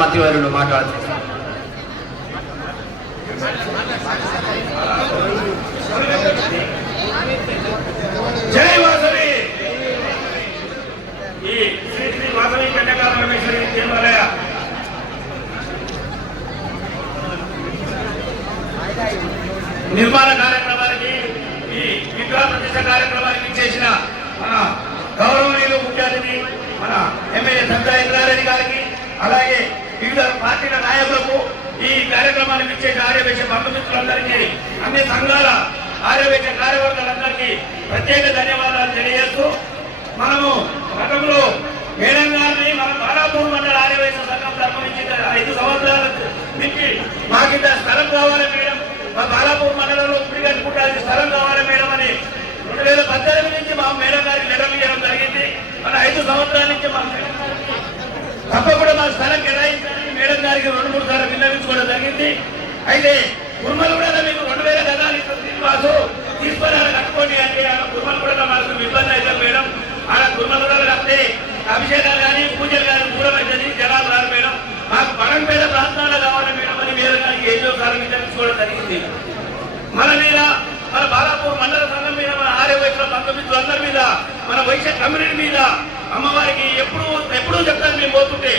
మంత్రివర్యులు మాట్లాడుతున్నారు. జై వాసవి. ఈ శ్రీ శ్రీ వాసవి కన్యకా పరమేశ్వరి దేవాలయ నిర్మాణ కార్యక్రమానికి, ఈ విగ్రహ ప్రతిష్ట కార్యక్రమానికి చేసిన మన గౌరవనీయులు ముఖ్య అతిథి మన ఎమ్మెల్యే సంతా ఇంద్రారెడ్డి గారికి, అలాగే వివిధ పార్టీల నాయకులకు, ఈ కార్యక్రమానికి ఇచ్చేసి ఆర్యవేశ బంధుమిత్రులందరికీ, అన్ని సంఘాల ఆర్యవేశ కార్యవర్గాలందరికీ ప్రత్యేక ధన్యవాదాలు తెలియజేస్తూ, మనము గతంలో మేడం గారిని మన బాలాపూర్ మండల ఆర్యవేశ సంఘం తరఫు నుంచి 5 సంవత్సరాల నుంచి మాకింత స్థలం కావాలి మేడం, మా బాలాపూర్ మండలంలో గుడి కట్టుకుంటానికి స్థలం కావాలి మేడం అని 2018 నుంచి మా మేడం గారికి లెటర్ ఇవ్వడం జరిగింది. మన 5 సంవత్సరాల నుంచి మా తప్పకుండా మా స్థలం కేటాయించాలని మేడం గారికి 2-3 సార్లు విన్నవించుకోవడం జరిగింది. అయితే కుర్మలు కూడా మీకు 2000 గదాలు శ్రీనివాసు తీసుకొని కట్టుకోండి అంటే కుర్మలు కూడా మాకు ఇబ్బంది అవుతుంది మేడం. ఆడ కుర్మలు కూడా కడితే అభిషేకాలు కానీ పూజలు కానీ దూరం అవుతుంది, జనాలు రారు మేడం, మాకు పడంపేట ప్రాంతాల్లో కావాలి మేడం అని మేడం గారికి 5 సార్లు విన్నవించుకోవడం జరిగింది. మన మీద, మన బాలాపూర్ మండల సంఘం మీద, మన ఆర్యవైశ్యుల బంధుమిత్రులందరి మీద, మన వైశ్య కమ్యూనిటీ మీద అమ్మవారికి ఎప్పుడూ చెప్తాను మేము పోతుంటే